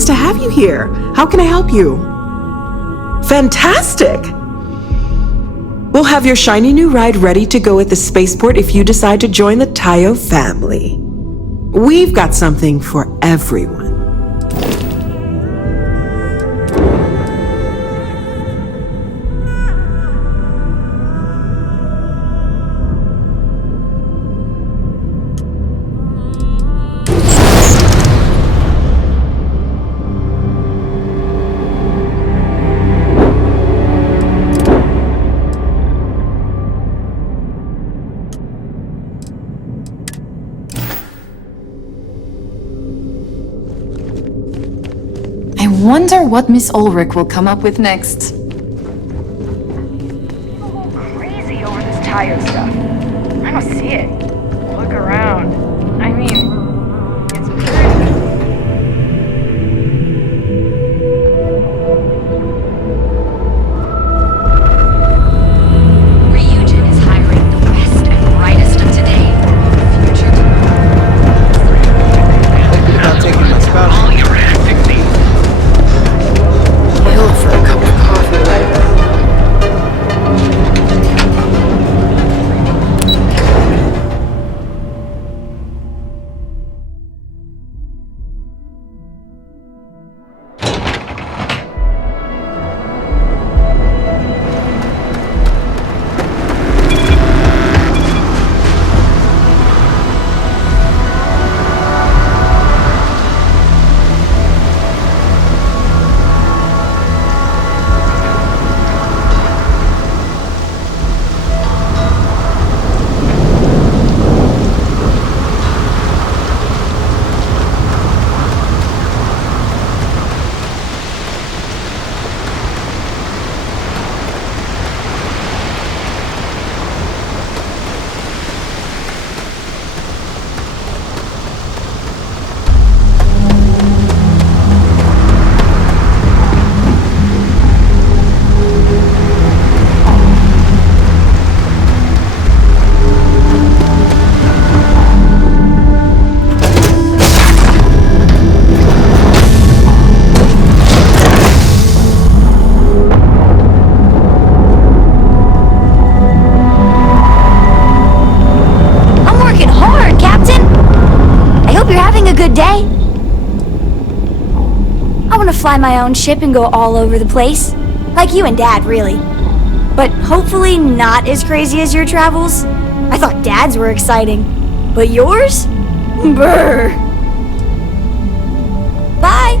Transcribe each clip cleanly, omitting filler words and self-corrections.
nice to have you here. How can I help you? Fantastic! We'll have your shiny new ride ready to go at the spaceport if you decide to join the Tayo family. We've got something for everyone. Wonder what Miss Ulrich will come up with next. Crazy over this Tayo stuff. I don't see it. Look around. I mean, it's pretty. Ryujin is hiring the best and brightest of today for the future tomorrow. Thinking about taking my spouse. All your acting needs. I hope for a cup of coffee later. Good day. I want to fly my own ship and go all over the place. Like you and Dad, really. But hopefully not as crazy as your travels. I thought Dad's were exciting. But yours? Brr. Bye.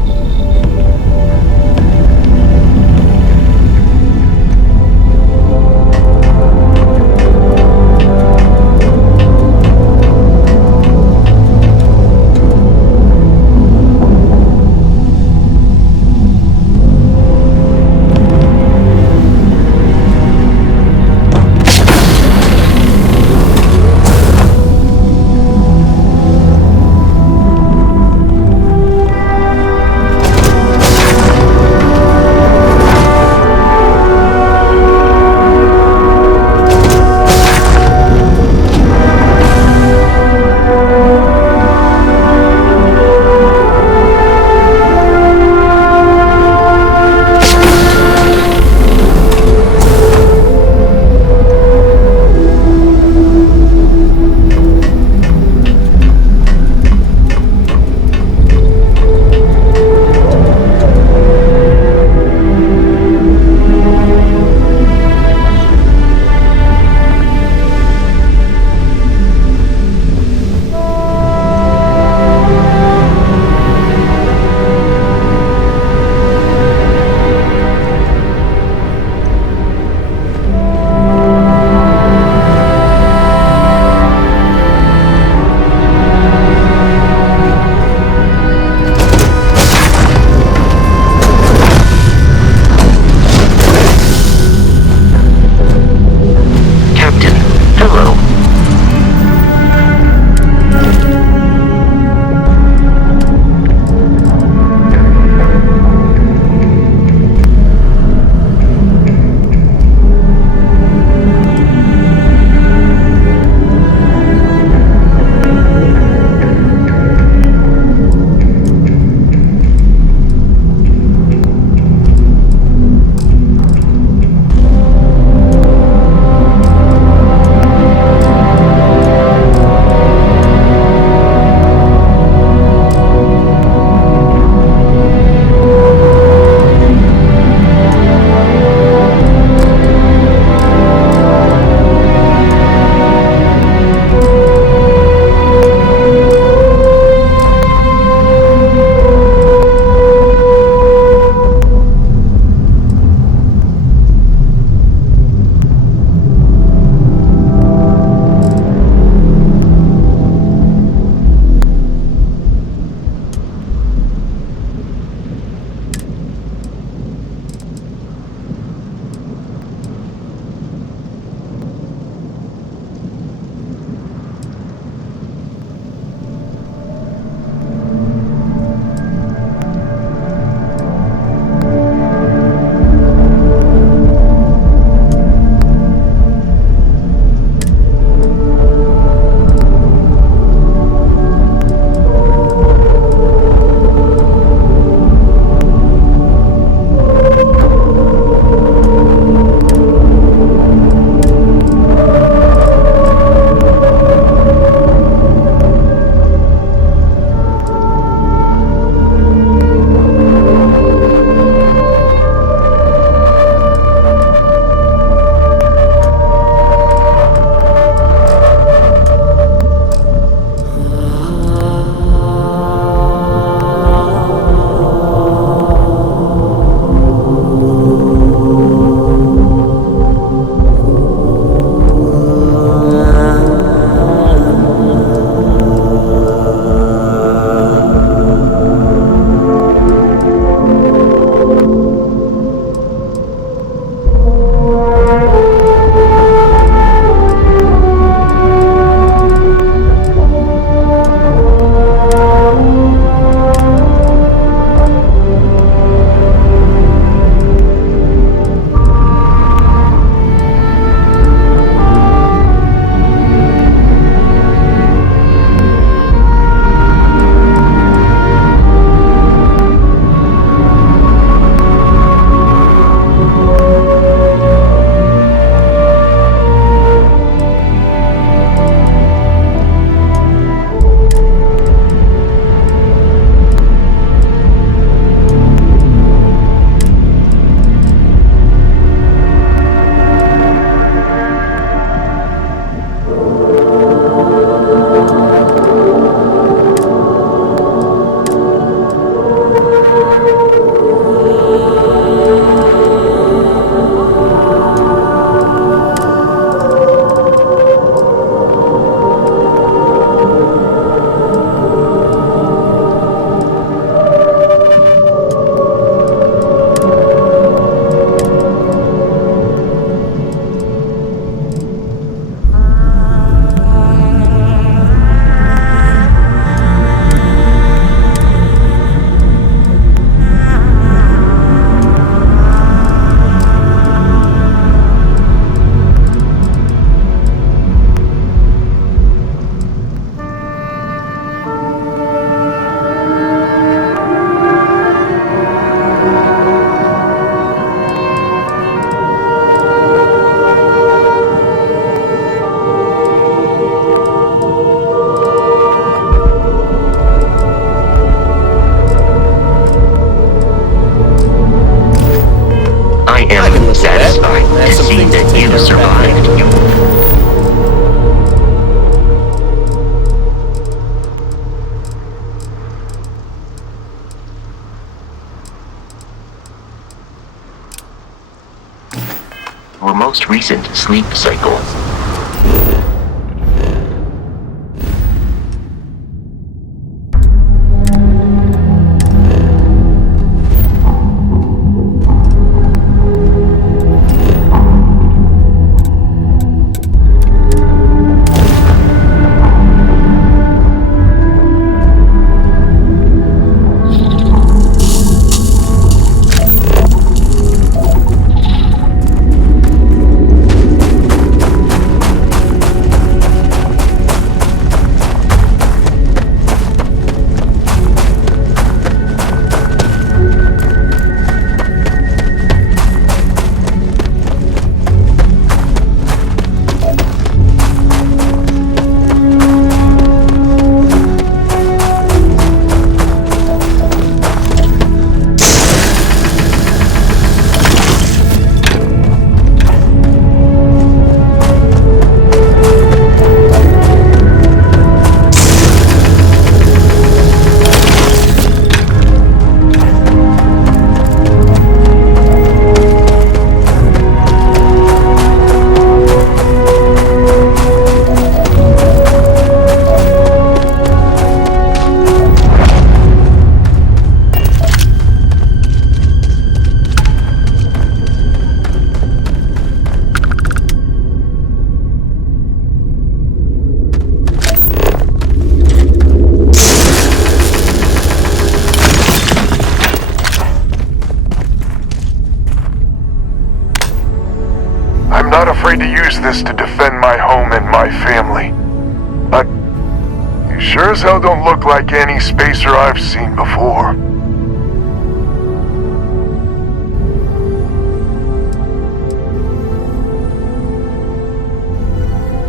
You survived. Your most recent sleep cycle. I'm not afraid to use this to defend my home and my family. But you sure as hell don't look like any spacer I've seen before.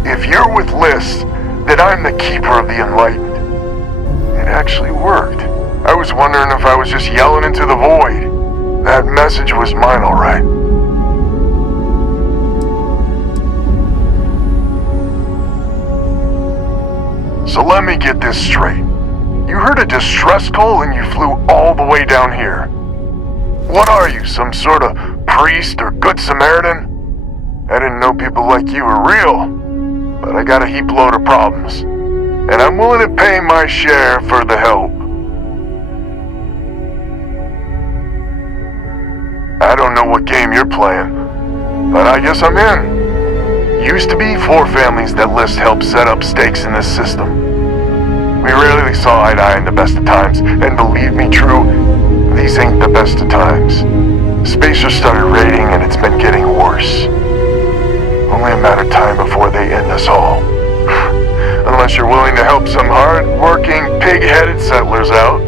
If you're with List, then I'm the Keeper of the Enlightened. It actually worked. I was wondering if I was just yelling into the void. That message was mine, all right. So let me get this straight. You heard a distress call and you flew all the way down here. What are you, some sort of priest or good Samaritan? I didn't know people like you were real, but I got a heap load of problems. And I'm willing to pay my share for the help. I don't know what game you're playing, but I guess I'm in. Used to be 4 families that List helped set up stakes in this system. We rarely saw eye to eye in the best of times, and believe me, True, these ain't the best of times. Spacers started raiding and it's been getting worse. Only a matter of time before they end us all. Unless you're willing to help some hard-working, pig-headed settlers out.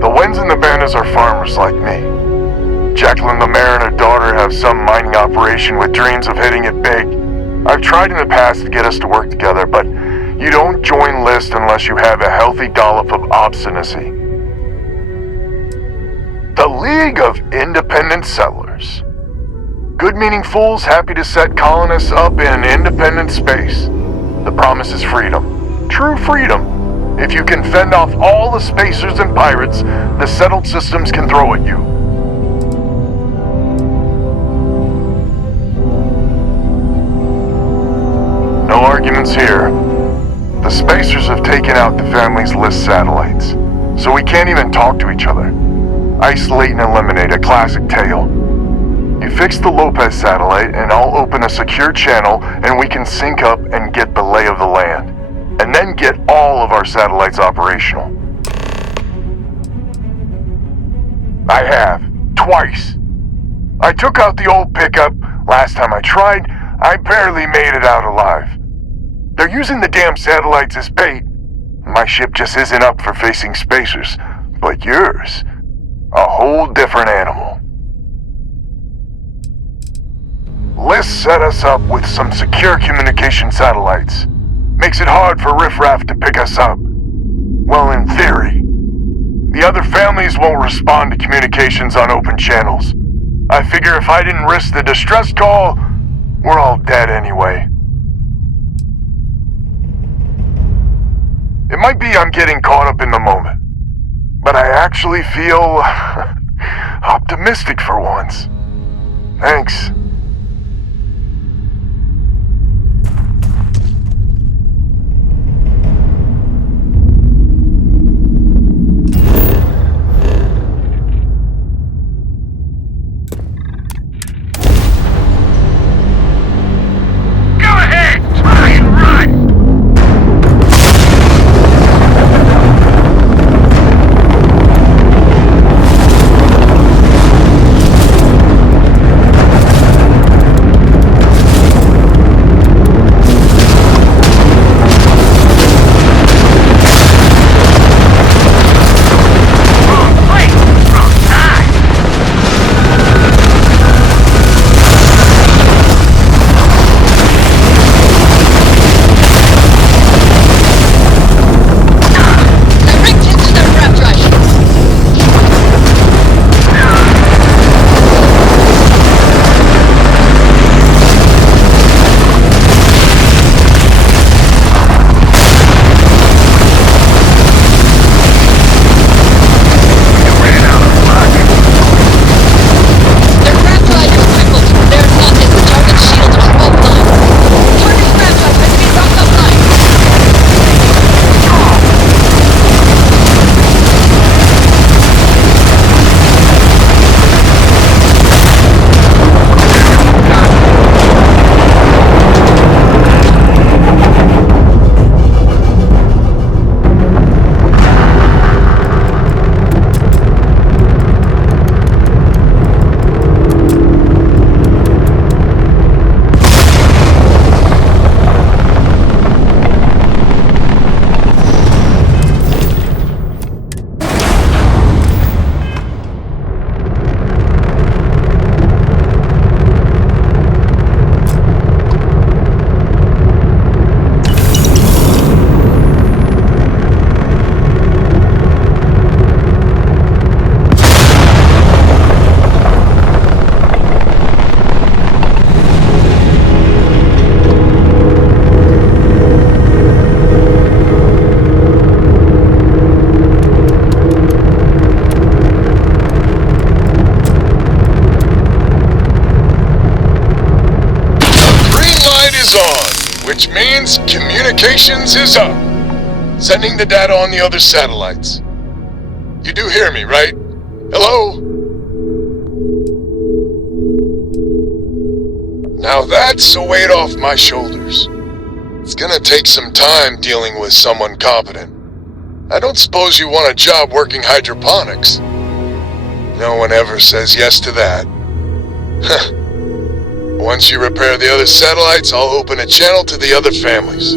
The Wens and the Bandas are farmers like me. Jacqueline the mayor and her daughter have some mining operation with dreams of hitting it big. I've tried in the past to get us to work together, but you don't join List unless you have a healthy dollop of obstinacy. The League of Independent Settlers. Good-meaning fools happy to set colonists up in independent space. The promise is freedom. True freedom. If you can fend off all the spacers and pirates the settled systems can throw at you. No arguments here. The spacers have taken out the family's List satellites, so we can't even talk to each other. Isolate and eliminate, a classic tale. You fix the Lopez satellite and I'll open a secure channel and we can sync up and get the lay of the land. And then get all of our satellites operational. I have. Twice. I took out the old pickup. Last time I tried, I barely made it out alive. They're using the damn satellites as bait. My ship just isn't up for facing spacers. But yours, a whole different animal. List set us up with some secure communication satellites. Makes it hard for riffraff to pick us up. Well, in theory. The other families won't respond to communications on open channels. I figure if I didn't risk the distress call, we're all dead anyway. It might be I'm getting caught up in the moment, but I actually feel optimistic for once. Thanks. Which means communications is up. Sending the data on the other satellites. You do hear me, right? Hello? Now that's a weight off my shoulders. It's gonna take some time dealing with someone competent. I don't suppose you want a job working hydroponics. No one ever says yes to that. Once you repair the other satellites, I'll open a channel to the other families.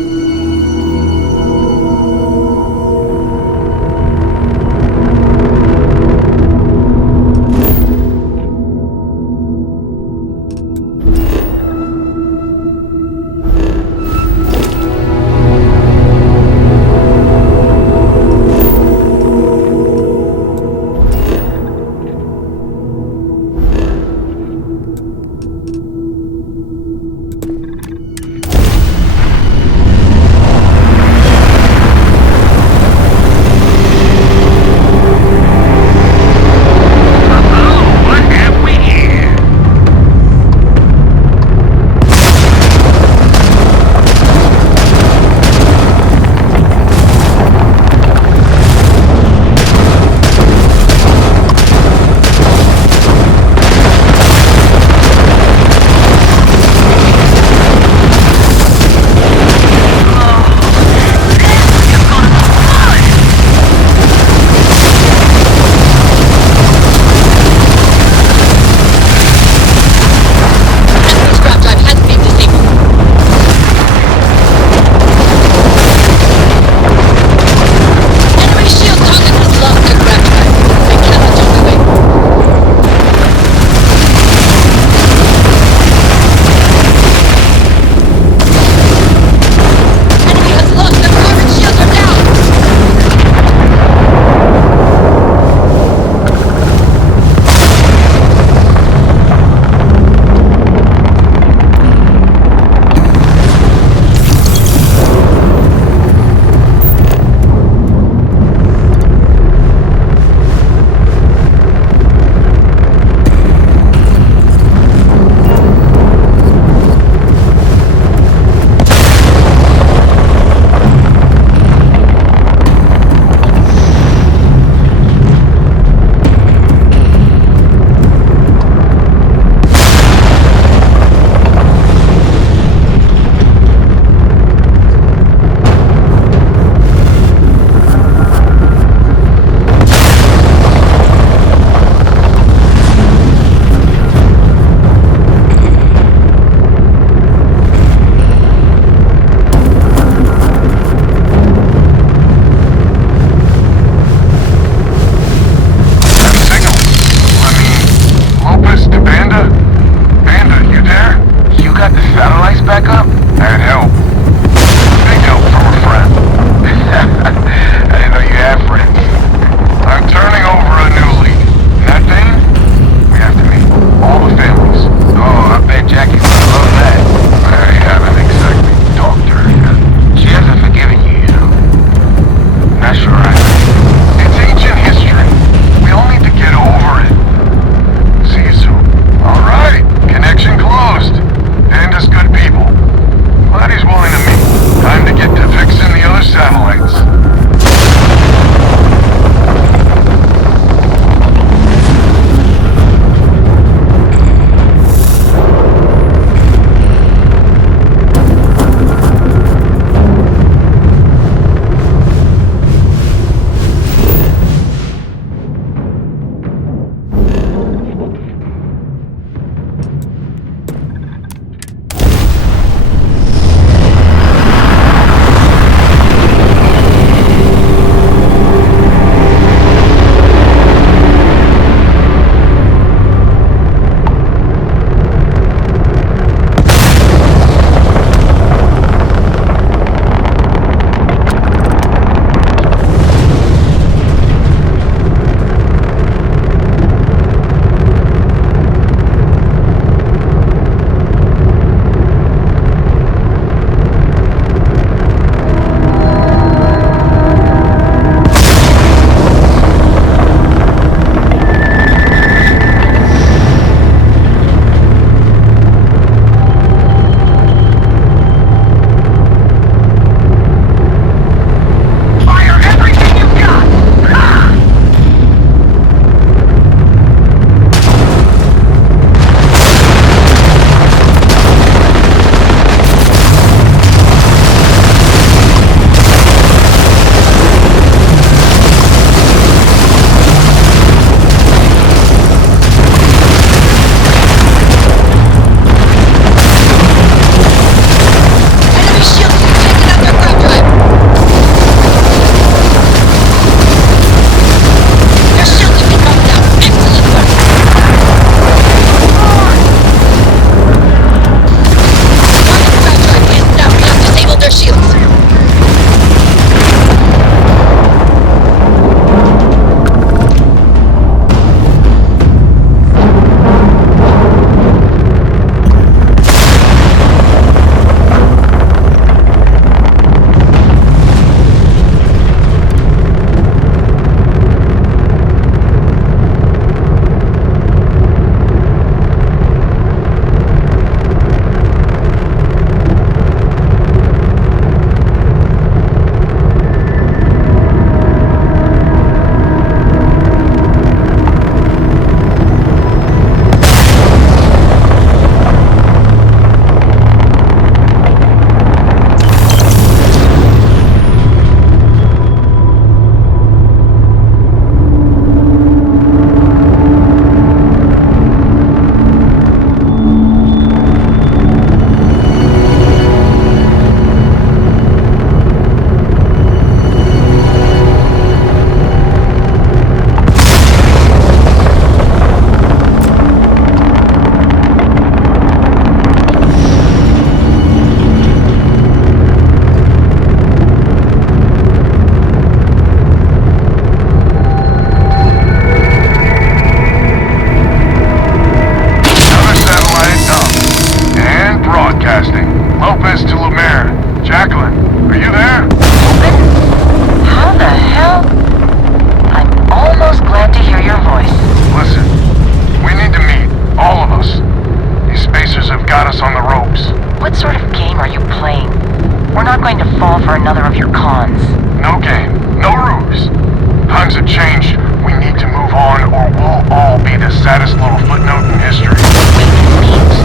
saddest little footnote in history. Memes.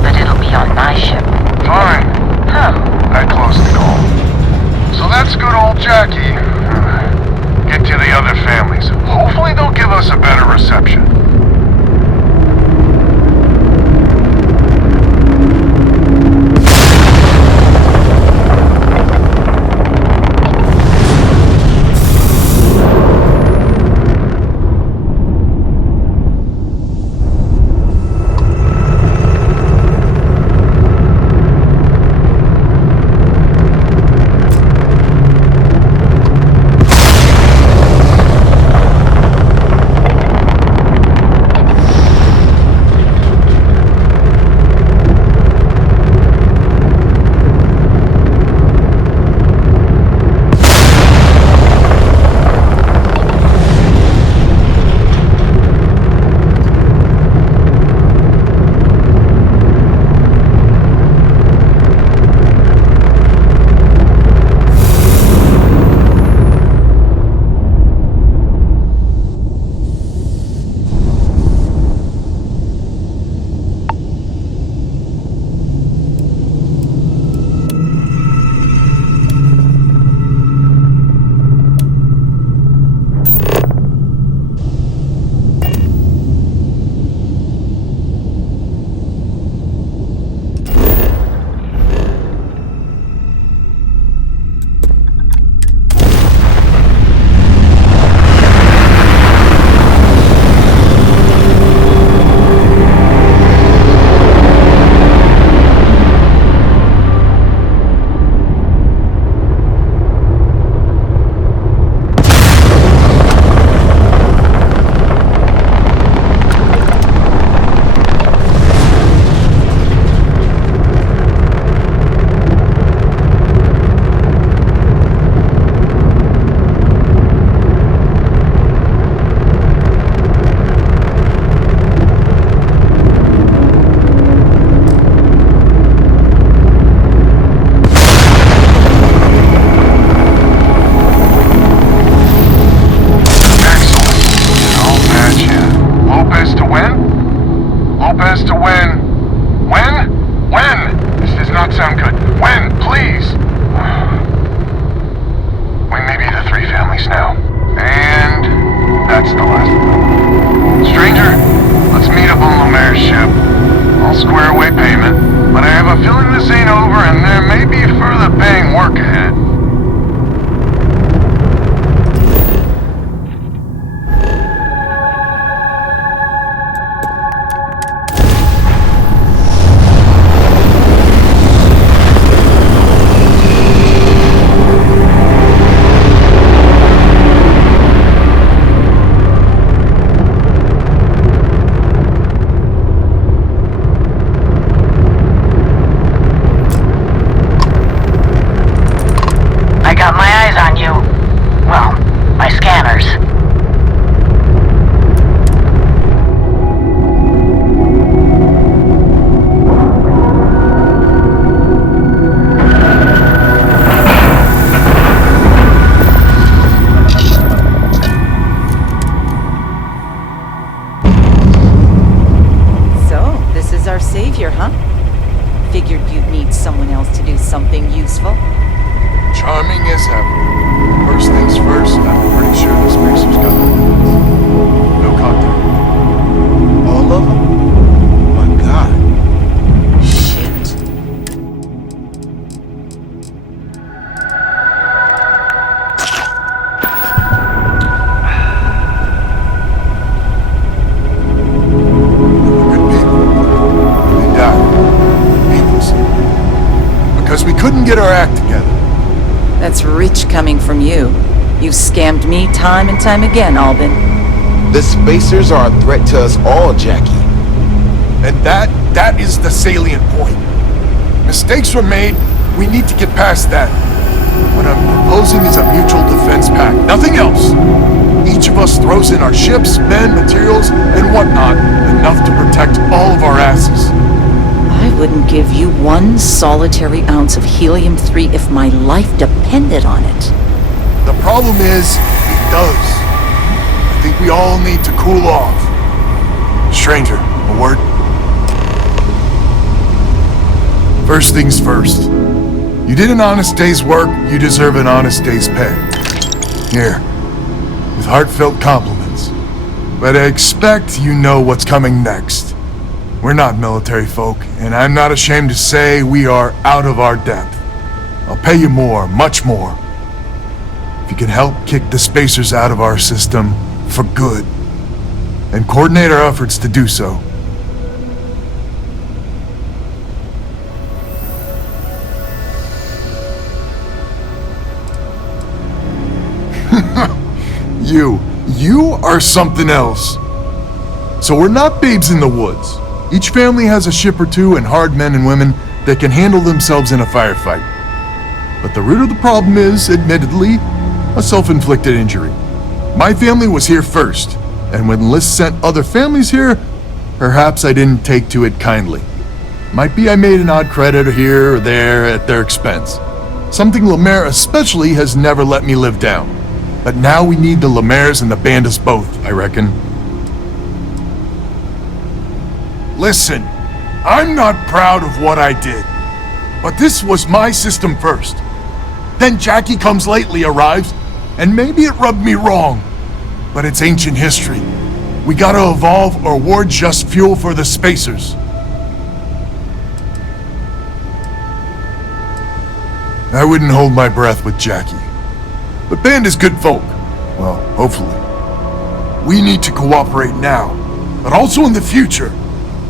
But it'll be on my ship. Fine. Huh. I closed the call. So that's good old Jackie. Get to the other families. Hopefully they'll give us a better reception. Lopez to win. When? When? This does not sound good. When? Please. We may be the three families now. And that's the last of them. Stranger, let's meet up on Lemaire's ship. I'll square away payment, but I have a feeling this ain't over and there may be further paying work ahead. Got my eyes on you. Well, my scanners. So, this is our savior, huh? Figured you'd need someone else to do something useful. Charming as ever. First things first, I'm pretty sure this spacer's got no contact. All of them? Oh my god. Shit. They were good people. They died. Needlessly. Because we couldn't get our act together. That's rich coming from you. You've scammed me time and time again, Albin. The spacers are a threat to us all, Jackie. And that is the salient point. Mistakes were made, we need to get past that. What I'm proposing is a mutual defense pact, nothing else. Each of us throws in our ships, men, materials, and whatnot, enough to protect all of our asses. I wouldn't give you one solitary ounce of helium-3 if my life depended on it. The problem is, it does. I think we all need to cool off. stranger. A word? First things first. You did an honest day's work, you deserve an honest day's pay. Here, with heartfelt compliments. But I expect you know what's coming next. We're not military folk, and I'm not ashamed to say we are out of our depth. I'll pay you more, much more, if you can help kick the spacers out of our system for good, and coordinate our efforts to do so. You are something else. So we're not babes in the woods. Each family has a ship or two and hard men and women that can handle themselves in a firefight. But the root of the problem is, admittedly, a self-inflicted injury. My family was here first, and when Liz sent other families here, perhaps I didn't take to it kindly. Might be I made an odd credit here or there at their expense. Something Lemaire especially has never let me live down. But now we need the Lemaires and the Bandits both, I reckon. Listen, I'm not proud of what I did, but this was my system first. Then Jackie Comes Lately arrives, and maybe it rubbed me wrong, but it's ancient history. We gotta evolve or war just fuel for the spacers. I wouldn't hold my breath with Jackie. But Band is good folk. Well, hopefully. We need to cooperate now, but also in the future.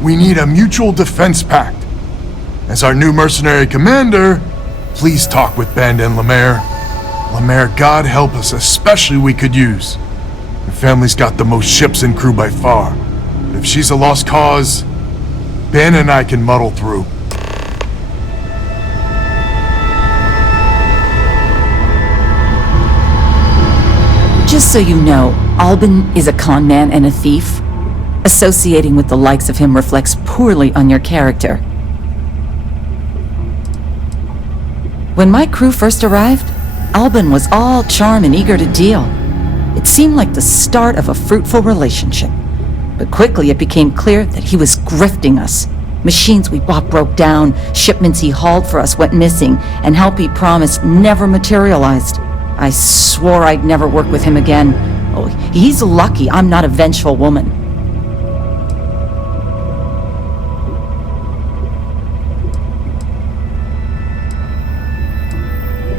We need a mutual defense pact. As our new mercenary commander, please talk with Band and Lemaire. Lemaire, God help us, especially we could use. Her family's got the most ships and crew by far. But if she's a lost cause, Band and I can muddle through. Just so you know, Albin is a con man and a thief. Associating with the likes of him reflects poorly on your character. When my crew first arrived, Albin was all charm and eager to deal. It seemed like the start of a fruitful relationship. But quickly it became clear that he was grifting us. Machines we bought broke down, shipments he hauled for us went missing, and help he promised never materialized. I swore I'd never work with him again. Oh, he's lucky I'm not a vengeful woman.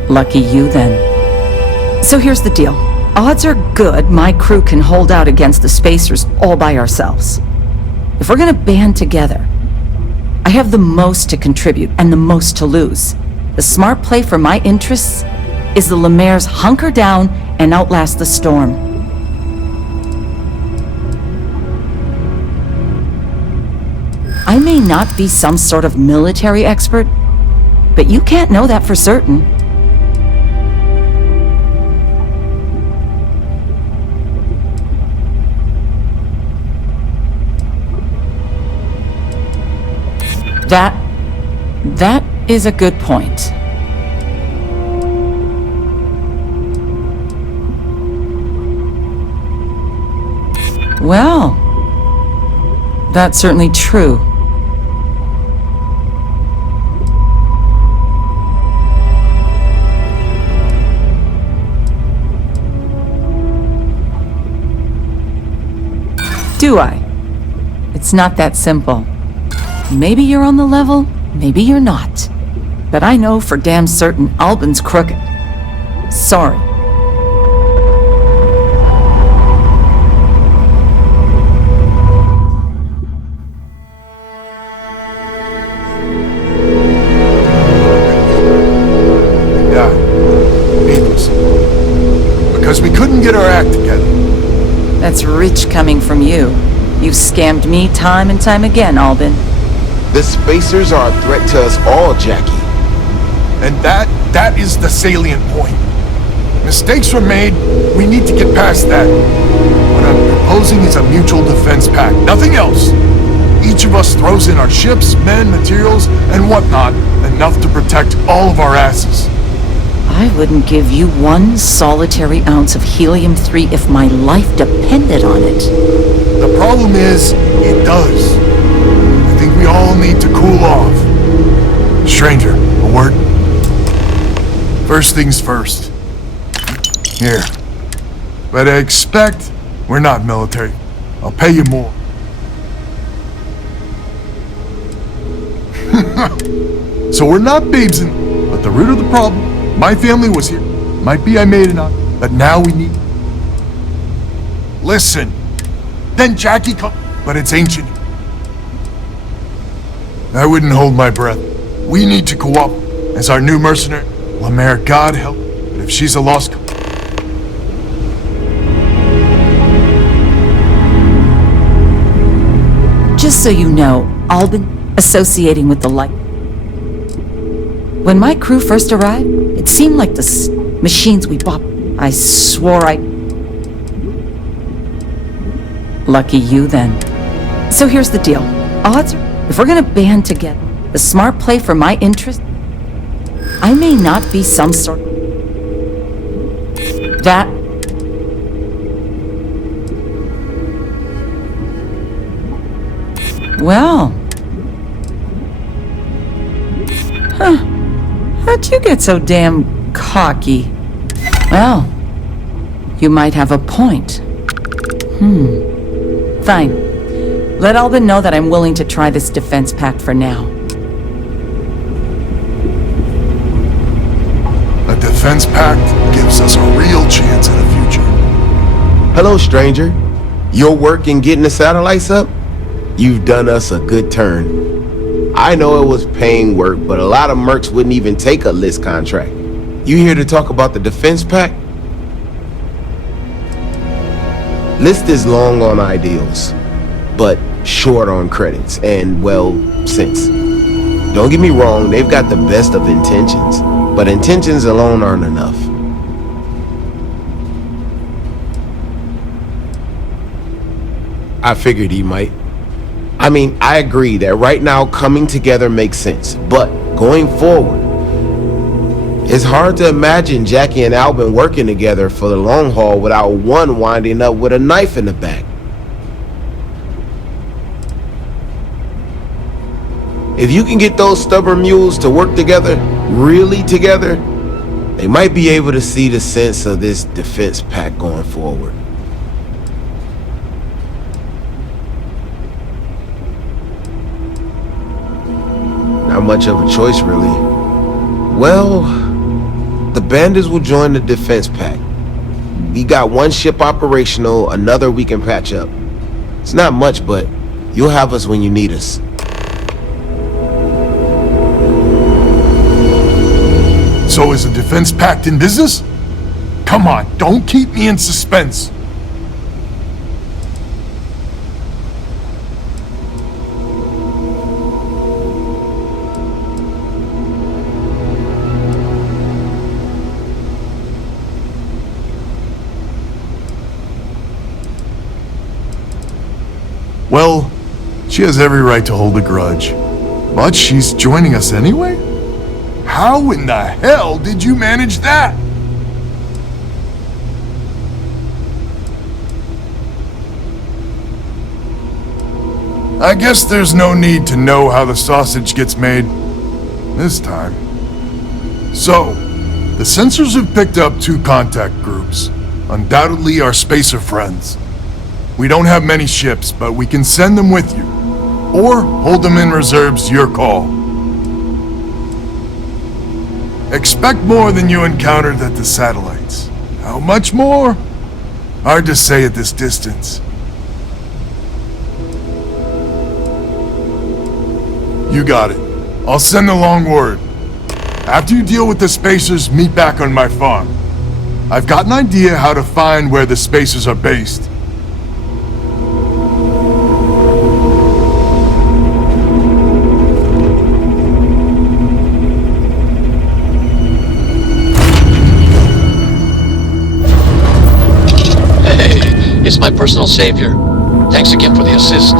Lucky you, then. So here's the deal. Odds are good my crew can hold out against the spacers all by ourselves. If we're gonna band together, I have the most to contribute and the most to lose. The smart play for my interests is the Lemaire's hunker down and outlast the storm. I may not be some sort of military expert, but you can't know that for certain. That is a good point. Well, that's certainly true. Do I? It's not that simple. Maybe you're on the level, maybe you're not. But I know for damn certain Albin's crooked. Sorry. Because we couldn't get our act together. That's rich coming from you. You've scammed me time and time again, Albin. The spacers are a threat to us all, Jackie. And that is the salient point. Mistakes were made, we need to get past that. What I'm proposing is a mutual defense pact, nothing else. Each of us throws in our ships, men, materials, and whatnot, enough to protect all of our asses. I wouldn't give you one solitary ounce of helium-3 if my life depended on it. The problem is, it does. I think we all need to cool off. Stranger, a word? First things first. Here. But I expect we're not military. I'll pay you more. So we're not babes in, but the root of the problem, my family was here. Might be I made it up, but now we need... Listen. Then Jackie come, but it's ancient. I wouldn't hold my breath. We need to go up as our new mercenary. Lemaire, God help, but if she's a lost... Just so you know, Albin, associating with the light. When my crew first arrived, it seemed like the machines we bought. I swore I... Lucky you, then. So here's the deal. Odds are, if we're gonna band together, the smart play for my interest, I may not be some sort of... That... Well... Huh. How'd you get so damn cocky? Well, you might have a point. Fine. Let Albin know that I'm willing to try this defense pact for now. A defense pact gives us a real chance at a future. Hello, stranger. Your work in getting the satellites up? You've done us a good turn. I know it was paying work, but a lot of mercs wouldn't even take a list contract. You here to talk about the defense pact? List is long on ideals, but short on credits and, well, sense. Don't get me wrong, they've got the best of intentions, but intentions alone aren't enough. I figured he might. I mean, I agree that right now coming together makes sense, but going forward, it's hard to imagine Jackie and Albin working together for the long haul without one winding up with a knife in the back. If you can get those stubborn mules to work together, really together, they might be able to see the sense of this defense pact going forward. Not much of a choice, really. Well, the bandits will join the defense pact. We got one ship operational, another we can patch up. It's not much, but you'll have us when you need us. So is the defense pact in business? Come on, don't keep me in suspense. Well, she has every right to hold a grudge. But she's joining us anyway? How in the hell did you manage that? I guess there's no need to know how the sausage gets made this time. So, the sensors have picked up 2 contact groups. Undoubtedly our spacer friends. We don't have many ships, but we can send them with you. Or hold them in reserves, your call. Expect more than you encountered at the satellites. How much more? Hard to say at this distance. You got it. I'll send along word. After you deal with the spacers, meet back on my farm. I've got an idea how to find where the spacers are based. It's my personal savior. Thanks again for the assist.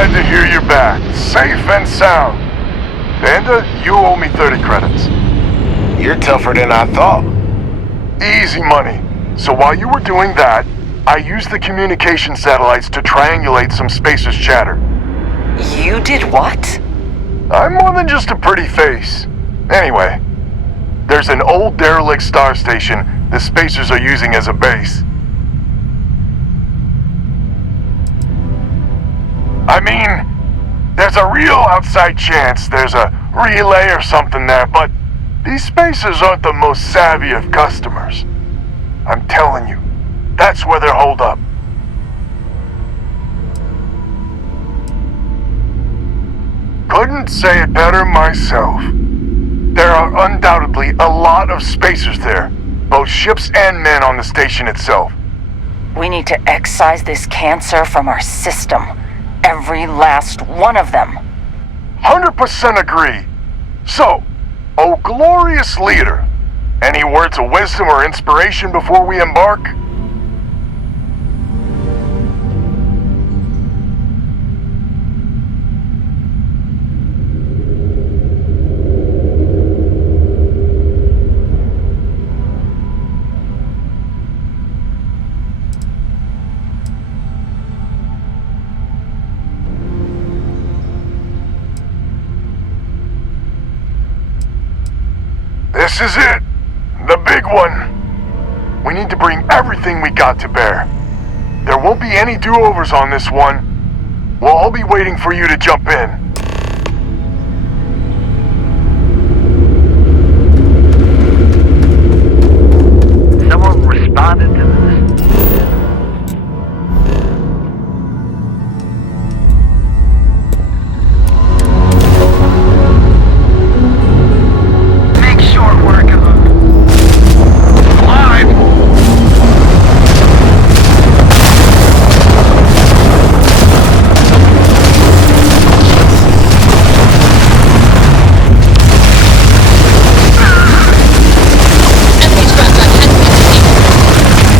Glad to hear you're back, safe and sound. Vanda, you owe me 30 credits. You're tougher than I thought. Easy money. So while you were doing that, I used the communication satellites to triangulate some Spacer's chatter. You did what? I'm more than just a pretty face. Anyway, there's an old derelict star station the Spacers are using as a base. I mean, there's a real outside chance there's a relay or something there, but these Spacers aren't the most savvy of customers. I'm telling you, that's where they're holed up. Couldn't say it better myself. There are undoubtedly a lot of Spacers there, both ships and men on the station itself. We need to excise this cancer from our system. Every last one of them. 100% agree. So, oh glorious leader, any words of wisdom or inspiration before we embark? This is it. The big one. We need to bring everything we got to bear. There won't be any do-overs on this one. We'll all be waiting for you to jump in. Someone responded to this. Make short work of them. Alive! Enemies dropped on enemy.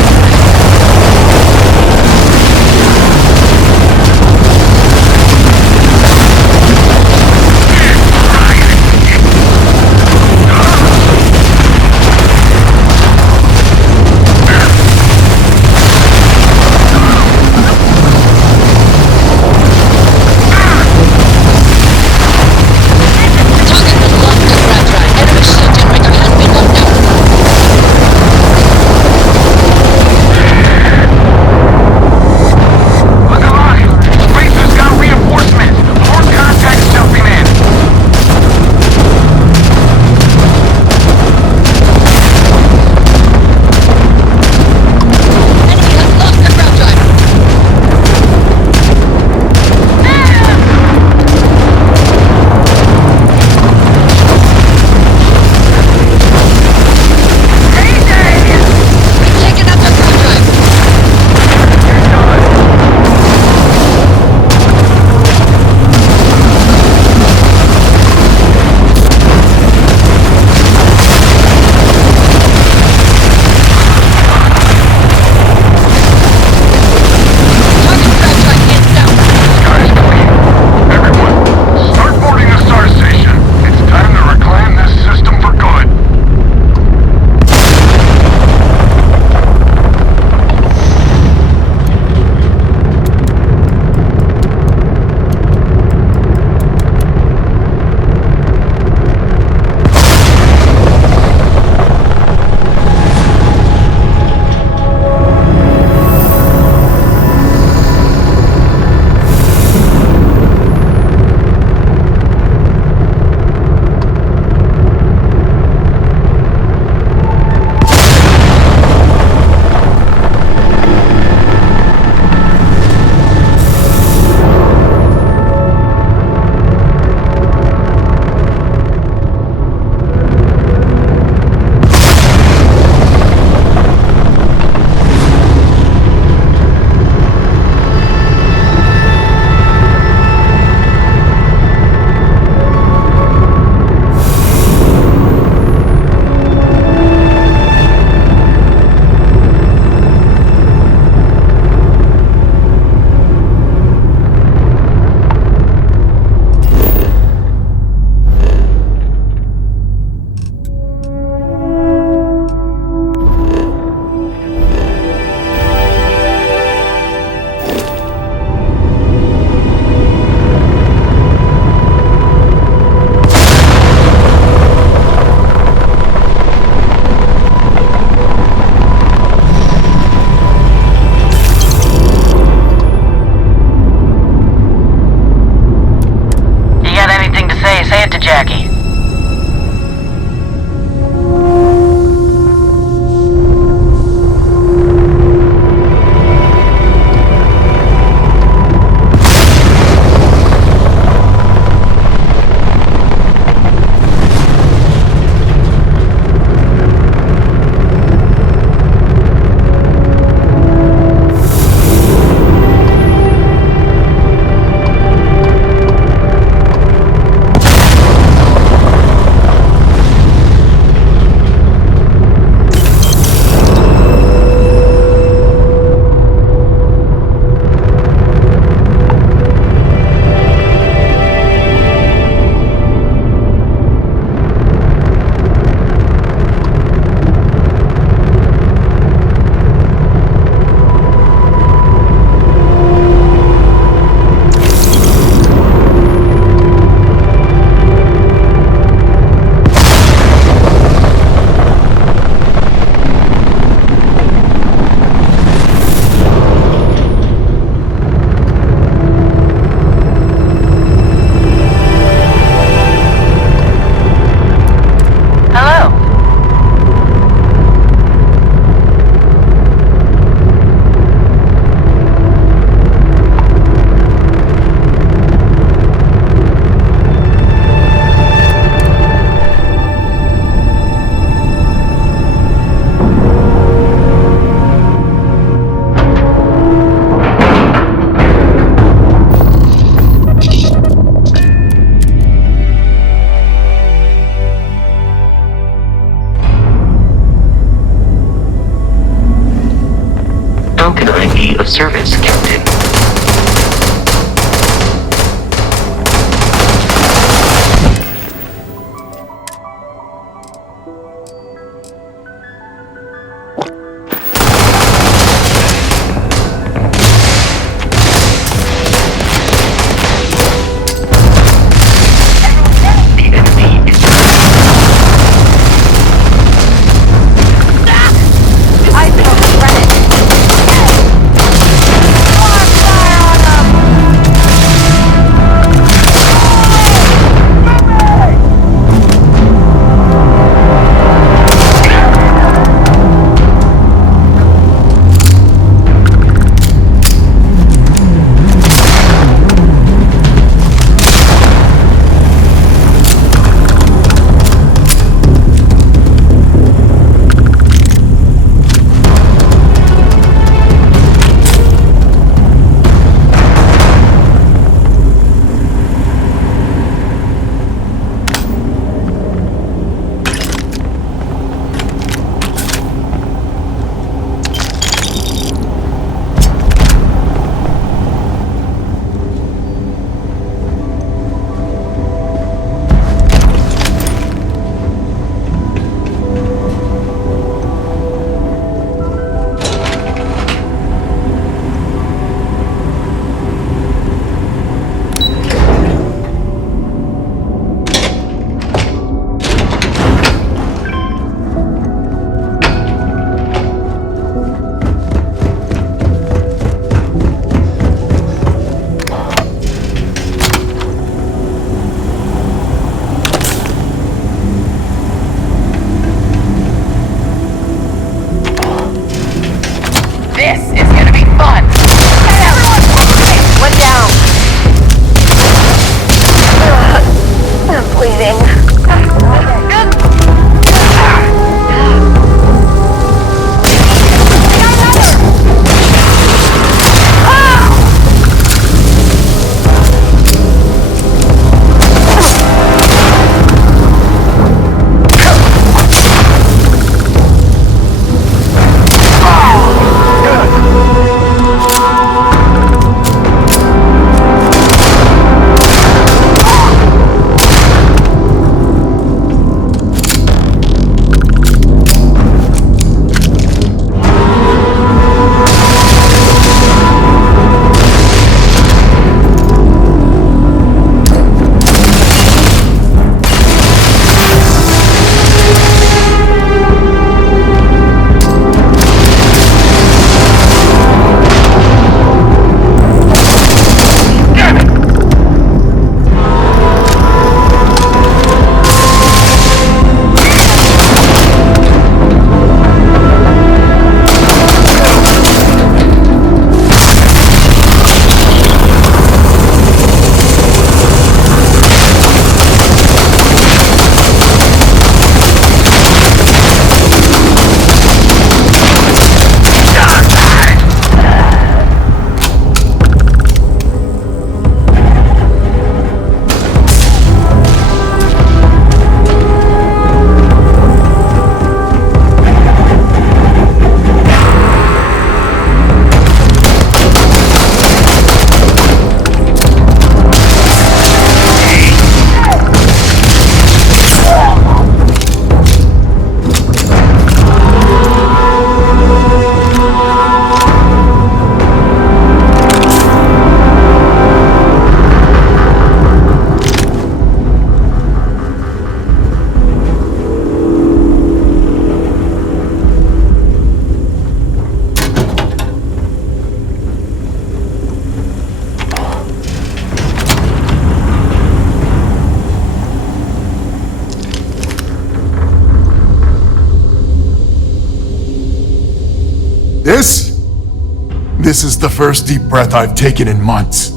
This is the first deep breath I've taken in months.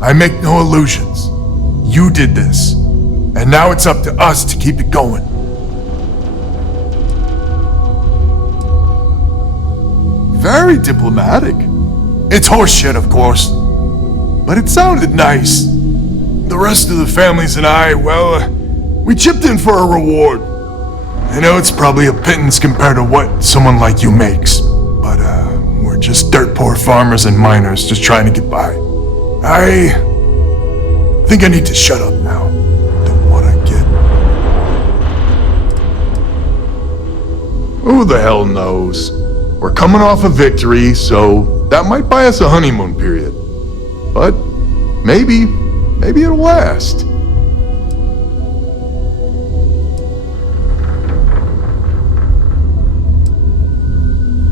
I make no illusions. You did this, and now it's up to us to keep it going. Very diplomatic. It's horseshit, of course, but it sounded nice. The rest of the families and I, well, we chipped in for a reward. I know it's probably a pittance compared to what someone like you makes, but we're just dirt poor farmers and miners just trying to get by. I think I need to shut up now. Don't want to get... Who the hell knows? We're coming off a victory, so that might buy us a honeymoon period. But maybe it'll last.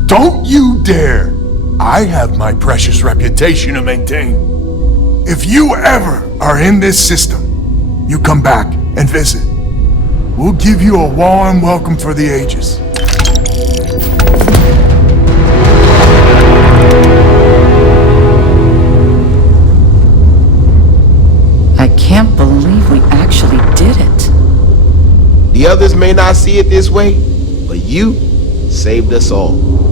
Don't you dare! I have my precious reputation to maintain. If you ever are in this system, you come back and visit. We'll give you a warm welcome for the ages. I can't believe we actually did it. The others may not see it this way, but you saved us all.